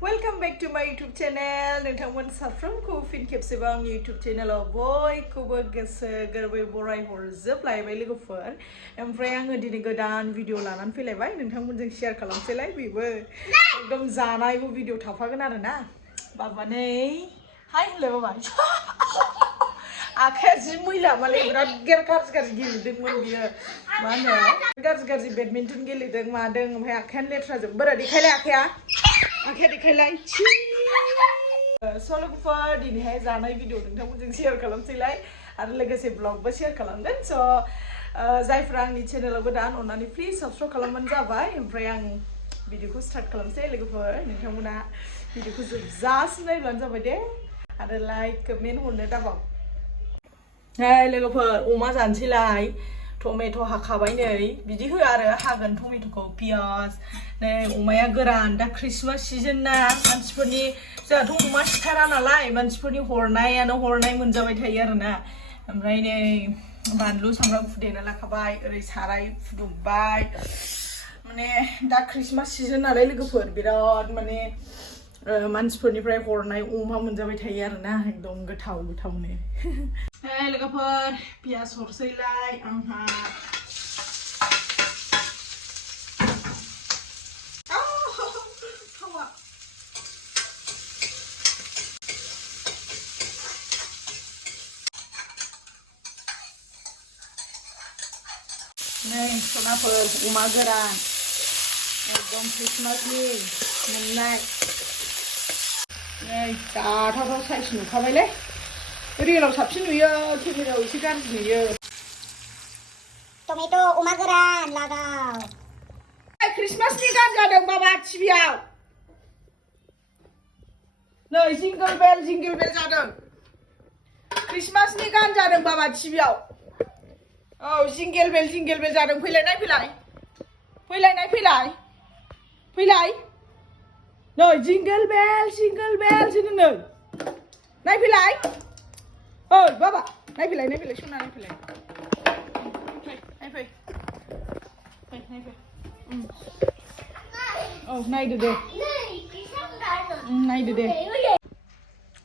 Welcome back to my YouTube channel. नोंथांमोन साफ्रोमखौ फिन खेबसेबाव आंनि YouTube channelआव बयखौबो गोसो गोरबै बराय हरजोबलायबाय लोगोफोर। ओमफ्राय आङो दिनै गोदान भिडिअ लानानै फैलायबाय नोंथांमोनजों शेयार खालामसैलाय बेबो एकदम जानायबो भिडिअ थाफागोन आरो ना। बाबा नै हाय होनलाय बाबा। आखाया जि मैला माने बिराद गाज्रि गेलेदोंमोन बियो मा होनो गाज्रि बेडमिन्टन गेलेदों मादों ओमफ्राय आखायानो लेथ्रा जोबबाय देखायलाय आखाया देखायलाय लोगोफोर दिनैहाय जानाय भिडिअ नोंथांमोनजों शेयार खालामसैलाय आरो लोगोसे ब्लगबो शेयार खालामगोन स' जायफ्रा आंनि चेनेलाव गोदान अन्नानै प्लिज साबस्क्राइब खालामबानो जाबाय ओमफ्राय आं भिडिअखौ स्टार्ट खालामसै लोगोफोर नोंथांमोना भिडिअखौ जोबजासिम नायब्लानो जाबाय दे आरो लाइक कमेन्ट हरनो दाबाव लोगोफोर अमा जानोसैलाय टमेट' हाखाबाय नै बिदि होआ आरो हागोन टमेट'खौ पियाज नै अमाया गोरान दा क्रिसमास सिजन ना मानसिफोरनि जोंहाथ' अमा सिथारा नालाय मानसिफोरनि हरनाय मोनजाबाय थायो आरोना ओमफ्राय नै बानलु सामब्राम फुदेना लाखाबाय ओरै साराय फुदुंबाय माने दा क्रिसमास सिजन नालाय लोगोफोर बिराद माने मानसिफोरनिफ्राय हरनाय अमा मोनजाबाय थायो आरोना एकदम गोथावनो लोगोफोर पियाज हरसैलाय आंहा नै सनाफोर अमा गोरान एकदम क्रिसमासनि मोननाय नै जाथावथाव साइज नुखाबायलै रियेलाव साबसिन नुयो केमेरायाव एसे गाज्रि नुयो टमेट' अमा गोरान लागाव क्रिसमासनि गान जादों बाबा टिभियाव नै जिंगल बेल जादों क्रिसमासनि गान जादों बाबा टिभियाव औ जिंगेल बेल जादों फैलाय नायफैलाय नै जिंगल बेल जोनो नै नायफैलाय ओइ बाबा नायफैलाय सना नायफै औ नायदो दे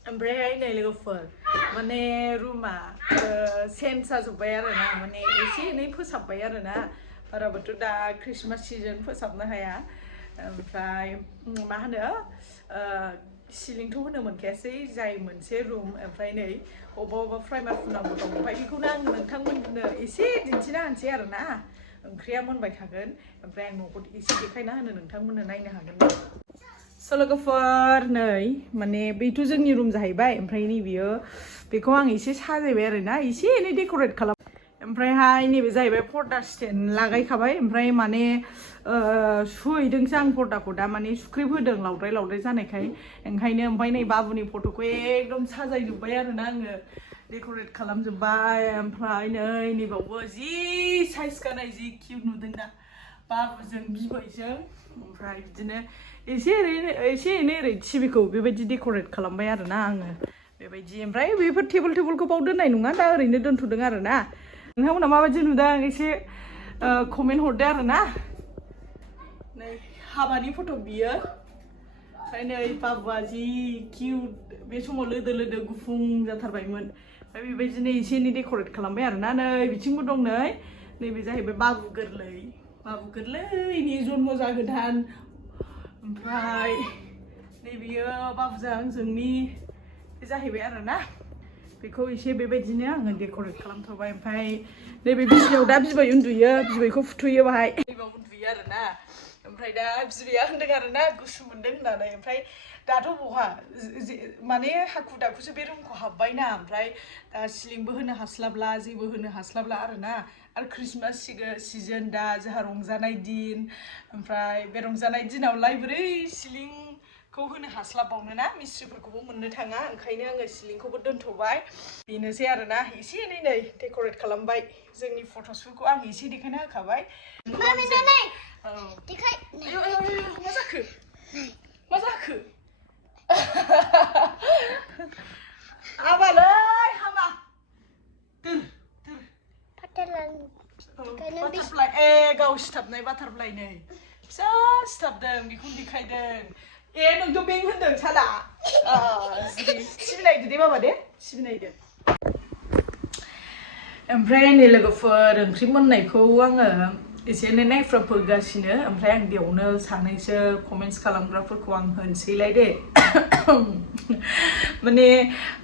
ओमफ्रायहाय नै लोगोफोर माने रुमा चेन्ज जाजोब्बाय आरोना माने एसे एनै फोसाबबाय आरोना बाराबोथ' दा क्रिसमास सिजन फोसाबनो हाया ओमफ्राय मा होनो सिलिंथ' होनो मोनखायासै जाय मोनसे रुम ओमफ्राय नै अबेबा प्राइमार फुनांगौ दं ओमफ्राय बेखौनो आं नोंथांमोननो एसे दिन्थिना होनोसै आरोना ओंख्रिया मोनबाय थागोन ओमफ्राय आं न'खौ एसे देखायना होनो नोंथांमोननो नायनो हागोन स' लोगोफोर नै माने बेथ' जोंनि रुम जाहैबाय ओमफ्राय नैबेयो बेखौ आं एसे साजायबाय आरोना एसे एनै डेक'रेट खालाम ओमफ्रायहाय नैबे जाहैबाय पर्दा स्टेन्ड लागायखाबाय ओमफ्राय माने सुहैदोंसो आं पर्दाखौ दा माने सुख्रेब होदों लावद्राय जानायखाय ओंखायनो ओमफ्राय नै बाबुनि फट'खौ एकदम साजायजोब्बाय आरोना आङो डेक'रेट खालामजोब्बाय ओमफ्राय नैबावबो जि साइज गानाय जि किउट नुदों दा बाबुजों बिबैजों ओमफ्राय बिदिनो एसे एनै ओरै टिभिखौ बेबायदि डेक'रेट खालामबाय आरोना आङो बेबायदि ओमफ्राय बेफोर टेबोलखौ बाव दोननाय नङा दा ओरैनो दोनथ'दों आरोना नोंथांमोना माबायदि नुदों एसे कमेन्ट हरदो आरोना नै हाबानि फट' बियो ओमफ्राय नै बाबुआ जि किउट बे समाव लोदो गुफुं जाथारबायमोन ओमफ्राय बेबायदिनो एसे एनै डेक'रेट खालामबाय आरोना नै बिथिंबो दं नैबे जाहैबाय बाबु गोरलैनि जन्म जागोदान ओमफ्राय नैबेयो बाबुजों आंजोंनि बे जाहैबाय आरोना बेखौ एसे बेबायदिनो आङो डेक'रेट खालामथ'बाय ओमफ्राय नैबे बिसिनायाव दा बिबै उन्दुयो बिबैखौ फुथुयो बाहाय नैबाव उन्दुयो आरोना ओमफ्राय दा बिबैया होनदों आरोना गुसु मोनदों होननानै ओमफ्राय दाथ' बहा माने हाखु दाखुसो बे रुमखौ हाबबायना ओमफ्राय दा सिलिंबो होनो हास्लाबला जेबो होनो हास्लाबला आरोना आरो क्रिसमास सिजन दा जोंहा रंजानाय दिन ओमफ्राय बे रंजानाय दिनावलाय बोरै सिलिंखौ होनो हास्लाबबावनो ना मिस्ट्रिफोरखौबो मोननो थाङा ओंखायनो आङो सिलिंखौबो दोनथ'बाय बेनोसै आरोना एसे एनै नै डेक'रेट खालामबाय जोंनि फट'सुटखौ आं एसे देखायना होखाबाय मा जाखो हाबालै हाबा बाटारफ्लाइ गाव सिथाबनाय बाटारफ्लाइ नै फिसा सिथाबदों बेखौनो देखायदों नोंथ' बें होनदों साला सिबिनायदो दे बाबा दे सिबिनायदो ओमफ्राय आंनि लोगोफोर ओंख्रि मोननायखौ आङो एसे एनै नायफ्राबोगासिनो ओमफ्राय आं बेयावनो सानैसो कमेन्ट्स खालामग्राफोरखौ आं होनसैलाय दे माने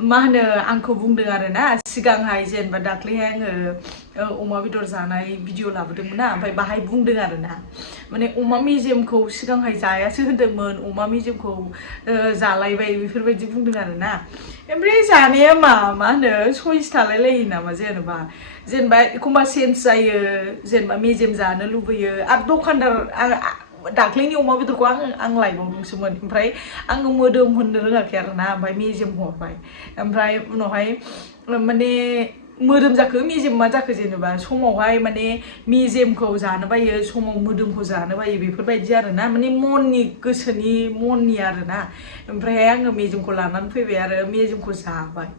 मा होनो आंखौ बुंदों आरो ना सिगांहाय जेनेबा दाख्लैहाय आङो अमा बेदर जानाय भिडिअ लाबोदोंमोन ना ओमफ्राय बाहाय बुंदों आरो ना माने अमा मेजेमखौ सिगांहाय जायासो होनदोंमोन अमा मेजेमखौ जालायबाय बेफोरबायदि बुंदों आरो ना ओमफ्राय जानाया मा होनो सयस थालाय लायो नामा जेनेबा एखमबा सेन्स जायो जेनेबा मेजेम जानो लुबैयो आरो दखानदार दाख्लैनि अमा बेदरखौ आं लायबावदोंसोमोन ओमफ्राय आङो मोदोम होननो रोङाखै आरो ना ओमफ्राय मेजेम हरबाय ओमफ्राय उनावहाय माने मोदोम जाखो मेजेम मा जाखो जेनेबा समावहाय माने मेजेमखौ जानो बायो समाव मोदोमखौ जानो बायो बेफोरबायदि आरो ना माने मननि गोसोनि मननि आरो ना ओमफ्राय आङो मेजेमखौ लानानै फैबाय आरो मेजेमखौ जाबाय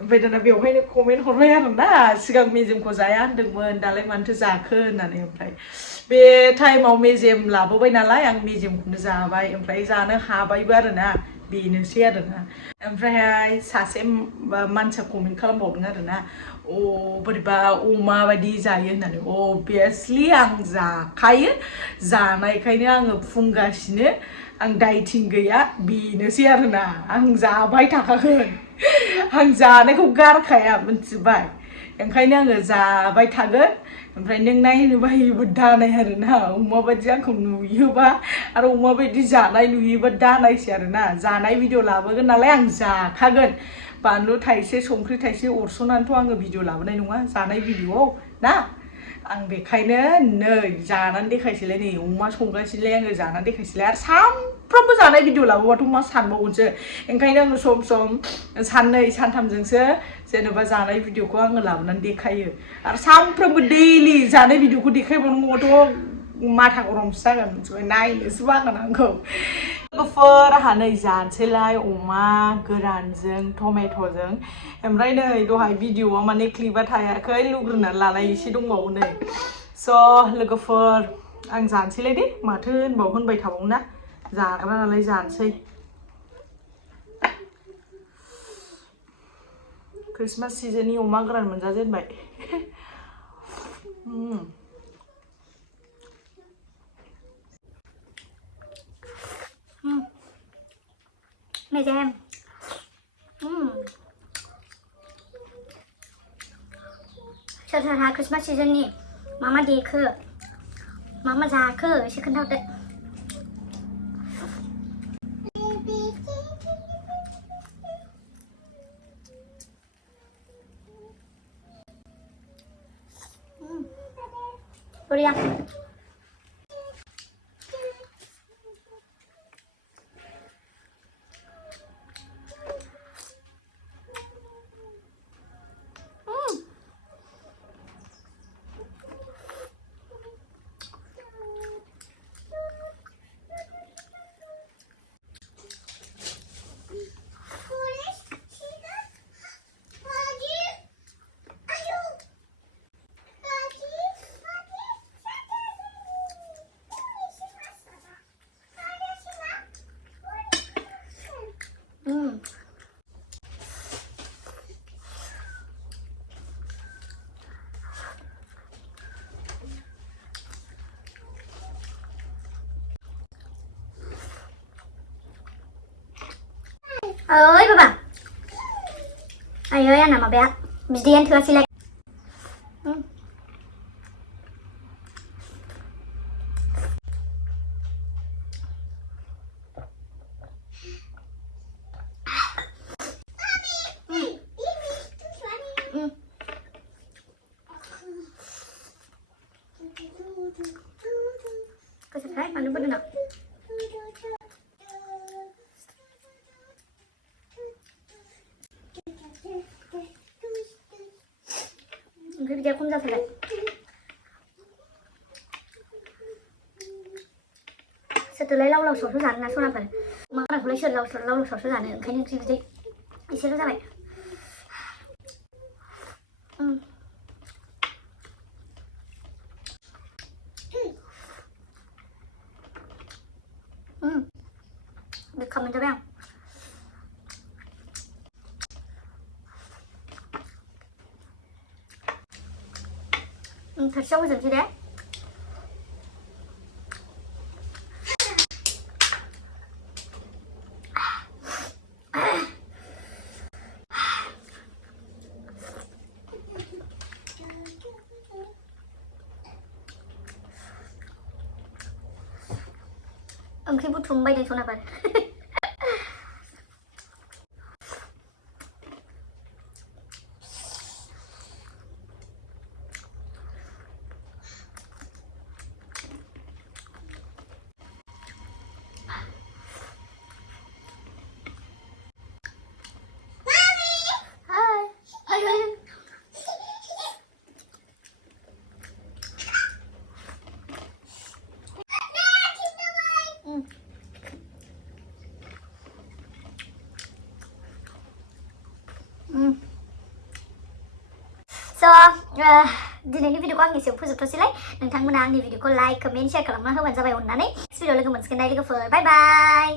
ओमफ्राय दाना बेवहायनो कमेन्ट हरबाय आरो ना सिगां मेजेमखौ जाया होनदोंमोन दालाय मानोथो जाखो होननानै ओमफ्राय बे टाइमाव मेजेम लाबोबाय नालाय आं मेजेमखौनो जाबाय ओमफ्राय जानो हाबायबो आरो ना बेनोसै आरो ना ओमफ्रायहाय सासे मानसिया कमेन्ट खालामबावदों आरो ना बोरैबा अमा बायदि जायो होननानै अभियासलि आं जाखायो जानायखायनो आङो फुंगासिनो आं डाइटिं गैया बेनोसै आरो ना आं जाबाय थाखागोन आं जानायखौ गारखाया मिथिबाय ओंखायनो आङो जाबाय थागोन ओमफ्राय नों नायनो बायोबा दानाय आरो ना अमा बायदि आंखौ नुयोबा आरो अमा बायदि जानाय नुयोबा दानायसै आरो ना जानाय भिडिअ लाबोगोन नालाय आं जाखागोन बानलु थाइसे संख्रि थाइसे अरस'नानैथ' आङो भिडिअ लाबोनाय नङा जानाय भिडिअ ना आं बेखायनो नै जानानै देखायसैलाय नै अमा संगासिनोलाय आङो जानानै देखायसैलाय आरो सानफ्रोमबो जानाय भिडिअ लाबोबाथ' मा सानबावगोनसो ओंखायनो आङो सम सम साननै सानथामजोंसो जेनेबा जानाय भिडिअखौ आङो लाबोनानै देखायो आरो सानफ्रोमबो दैलि जानाय भिडिअखौ देखायबावनांगौबाथ' माथा गरमसो जागोन मिथिबाय नायनोसो बागोन आंखौ लोगोफोर आंहा नै जानोसैलाय अमा गोरानजों टमेट'जों ओमफ्राय नै दहाय भिडिअआ माने क्लिपआ थायाखै लुग्रोनानै लानाय एसे दंबावो नै स' लोगोफोर आं जानोसैलाय दे माथो होनबाय थाबावना जाग्रा नालाय जानोसै क्रिसमास सिजननि अमा गोरान मोनजाजेनबाय मेजेम सोर सोरहा क्रिसमास सिजननि मा देखो मा जाखो एसे खोन्थाहरदो बरिया ơi bà ai ơi ăn nào mà bé đi ăn thưa xí lại có sạch hết mà nó vẫn được cái video không ra thật đấy sẽ từ lấy lâu sổ số giản là số nào phải mà cái này lấy chuyện lâu sổ số giản này cái những gì thì sẽ ra vậy được comment cho bé thật sâu dần gì đấy khi bút thùng bay đến chỗ nào vậy So, दिनैनि भिडिअखौ आंनि सायाव फोजोबथ'सैलाय नोंथांमोना आंनि भिडिअखौ like comment share खालामना होबानो जाबाय अननानै नेक्स्ट भिडिअ लोगो मोनसिगोन लोगोफोर बाय बाय